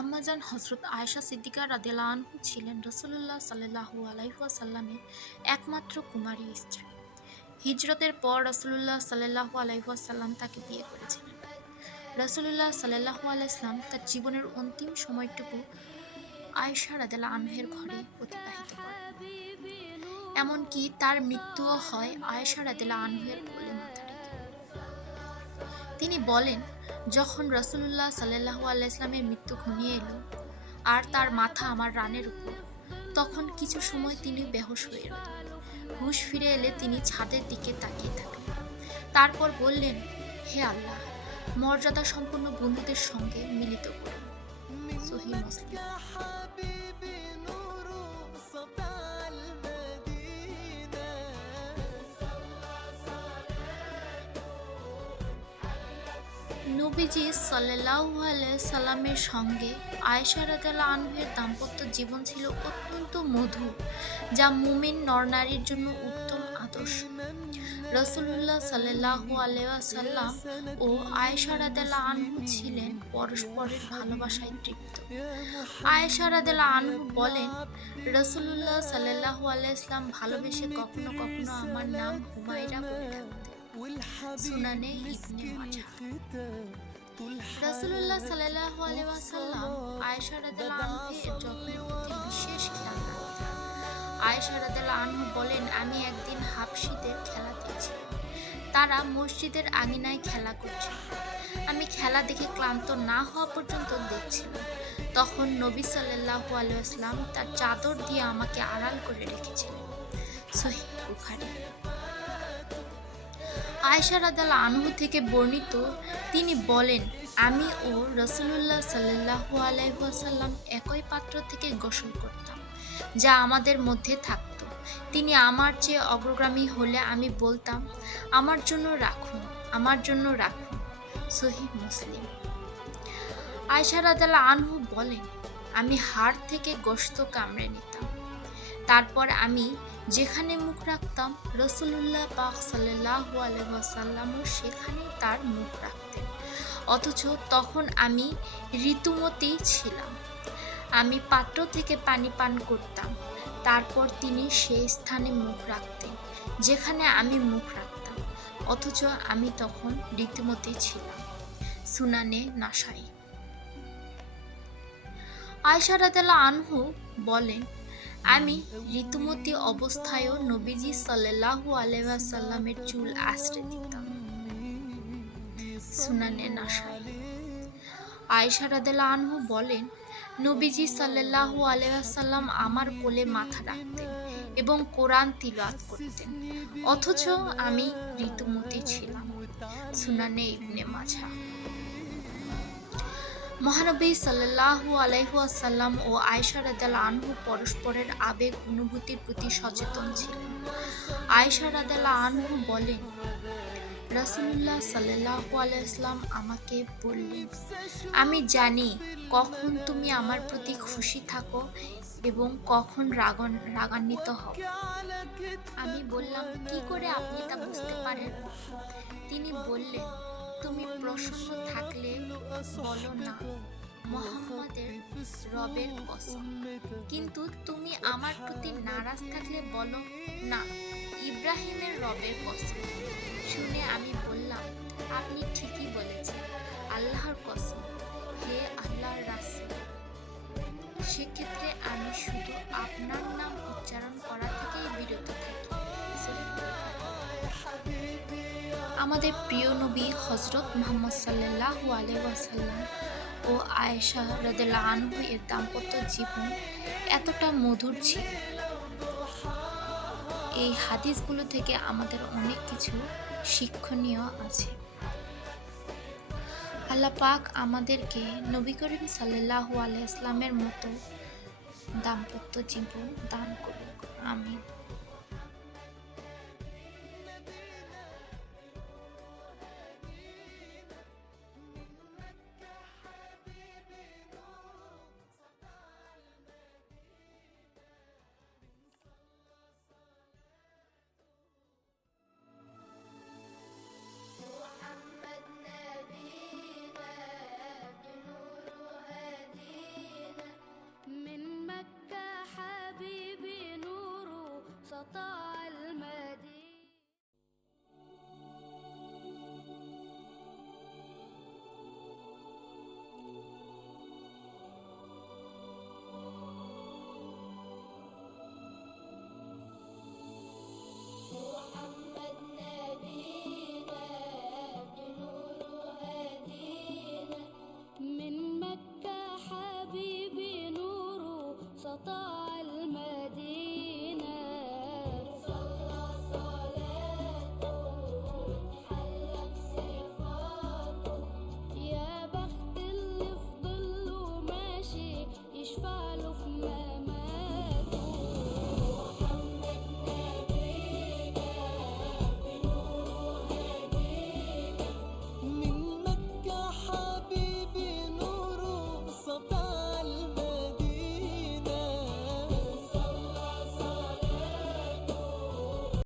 আম্মাজান হজরত আয়েশা সিদ্দিকা রাদিয়াল্লাহু আনহু ছিলেন রাসূলুল্লাহ সাল্লাল্লাহু আলাইহি ওয়াসাল্লামের একমাত্র কুমারী স্ত্রী। হিজরতের পর রাসূলুল্লাহ সাল্লাল্লাহু আলাইহি ওয়াসাল্লাম তাকে বিয়ে করেছিলেন। রাসূলুল্লাহ সাল্লাল্লাহু আলাইহি ওয়াসাল্লাম তার জীবনের অন্তিম সময়টুকু আয়েশা রাদিয়াল্লাহু আনহার ঘরে অতিবাহিত করেন। এমনকি তার মৃত্যুও হয় আয়েশা রাদিয়াল্লাহু আনহার কোলে মাথা রেখে। তিনি বলেন, যখন রাসূলুল্লাহ সাল্লাল্লাহু আলাইহি ওয়াসাল্লামের মৃত্যু ঘনিয়ে এলো আর তার মাথা আমার রানের উপর, তখন কিছু সময় তিনি বেহুশ হয়ে রইলেন। হুঁশ ফিরে এলে তিনি ছাদের দিকে তাকিয়ে থাকলেন। তারপর বললেন, হে আল্লাহ, মর্যাদা সম্পন্ন বন্ধুদের সঙ্গে মিলিত করুন। সহিহ মুসলিম। নবীজি সাল্লাল্লাহু আলাইহি সাল্লামের সঙ্গে আয়েশা রাদিয়াল্লাহু আনহার দাম্পত্য জীবন ছিল অত্যন্ত মধুর, যা মুমিন নরনারীর জন্য উত্তম আদর্শ। রাসূলুল্লাহ সাল্লাল্লাহু আলাইহি ওয়াসাল্লাম ও আয়েশা রাদিয়াল্লাহু আনহু ছিলেন পরস্পরের ভালোবাসায় তৃপ্ত। আয়েশা রাদিয়াল্লাহু আনহু বলেন, রাসূলুল্লাহ সাল্লাল্লাহু আলাইহি ওয়াসাল্লাম ভালোবেসে কখনো কখনো আমার নাম হুমায়রা বলে ডাকতেন। সুনানে ইবনে মাজাহ। রাসূলুল্লাহ সাল্লাল্লাহু আলাইহি ওয়াসাল্লাম আয়েশা রাদিয়াল্লাহু আনহার যত্নের প্রতি বিশেষ খেয়াল রাখতেন। আয়েশা রাদিয়াল্লাহু আনহু বলেন, আমি একদিন হাবশীদের খেলা দেখছিলাম। তারা মসজিদের আঙিনায় খেলা করছিল। আমি খেলা দেখে ক্লান্ত না হওয়া পর্যন্ত দেখছিলাম। তখন নবী সাল্লাল্লাহু আলাইহি ওয়াসাল্লাম তার চাদর দিয়ে আমাকে আড়াল করে রেখেছিলেন। সহিহ বুখারী। আয়েশা রাদিয়াল্লাহু আনহু থেকে বর্ণিত, তিনি বলেন, আমি ও রাসূলুল্লাহ সাল্লাল্লাহু আলাইহি ওয়াসাল্লাম একই পাত্র থেকে গোসল করতাম, যা আমাদের মধ্যে থাকত। তিনি আমার চেয়ে অগ্রগামী হলে আমি বলতাম, আমার জন্য রাখুন, আমার জন্য রাখুন। সহিহ মুসলিম। আয়েশা রাদিয়াল্লাহু আনহু বলেন, আমি হাড় থেকে গোশত কামড়ে নিতাম। তারপর আমি যেখানে মুখ রাখতাম, রাসূলুল্লাহ পাক সাল্লাল্লাহু আলাইহি ওয়াসাল্লামও সেখানেই তার মুখ রাখতেন, অথচ তখন আমি ঋতুমতী ছিলাম। আমি পাত্র থেকে পানি পান করতাম। তারপর তিনি সেই স্থানে মুখ রাখতেন যেখানে আমি মুখ রাখতাম, অথচ আমি তখন ঋতুমতী ছিলাম। সুনানে নাসাই। আয়েশা রাদিয়াল্লাহু আনহু বলেন, আমি ঋতুমতী অবস্থায়ও নবীজি সাল্লাল্লাহু আলাইহি ওয়াসাল্লামের চুল আঁচড়ে দিতাম। সুনানে নাসাই। আয়েশা রাদিয়াল্লাহু আনহু বলেন, নবীজি সাল্লাল্লাহু আলাইহি ওয়াসাল্লাম আমার কোলে মাথা রাখতেন এবং কোরআন তিলাওয়াত করতেন, অথচ আমি ঋতুমতী ছিলাম। সুনানে ইবনে মাজাহ। মহানবী সাল্লাল্লাহু আলাইহি ওয়াসাল্লাম ও আয়েশা রাদিয়াল্লাহু আনহু পরস্পরের আবেগ অনুভূতির প্রতি সচেতন ছিলেন। আয়েশা রাদিয়াল্লাহু আনহু বলেন, রাসূলুল্লাহ সাল্লাল্লাহু আলাইহি ওয়াসাল্লাম আমাকে বললেন, আমি জানি কখন তুমি আমার প্রতি খুশি থাকো এবং কখন রাগান্বিত হও। আমি বললাম, কি করে আপনি তা বুঝতে পারেন? তিনি বললেন, তুমি প্রসন্ন থাকলে বলো না, মুহাম্মাদের রবের কসম, কিন্তু তুমি আমার প্রতি নারাজ থাকলে বলো না, ইব্রাহিমের রবের কসম। শুনে আমি বললাম, আপনি ঠিকই বলেছেন, আল্লাহর কসম, হে আল্লাহর রাসূল। সেক্ষেত্রে আমি শুধু আপনার নাম উচ্চারণ করা থেকেই বিরত থাকি। আমাদের প্রিয় নবী হযরত মুহাম্মদ সাল্লাল্লাহু আলাইহি ওয়াসাল্লাম ও আয়েশা রাদিয়াল্লাহু আনহু এর দাম্পত্য জীবন এতটা মধুর ছিল। এই হাদিসগুলো থেকে আমাদের অনেক কিছু শিক্ষণীয় আছে। আল্লাহ পাক আমাদেরকে নবী করিম সাল্লাল্লাহু আলাইহি ওয়াসাল্লামের মতো দাম্পত্য জীবন দান করুন। আমিন।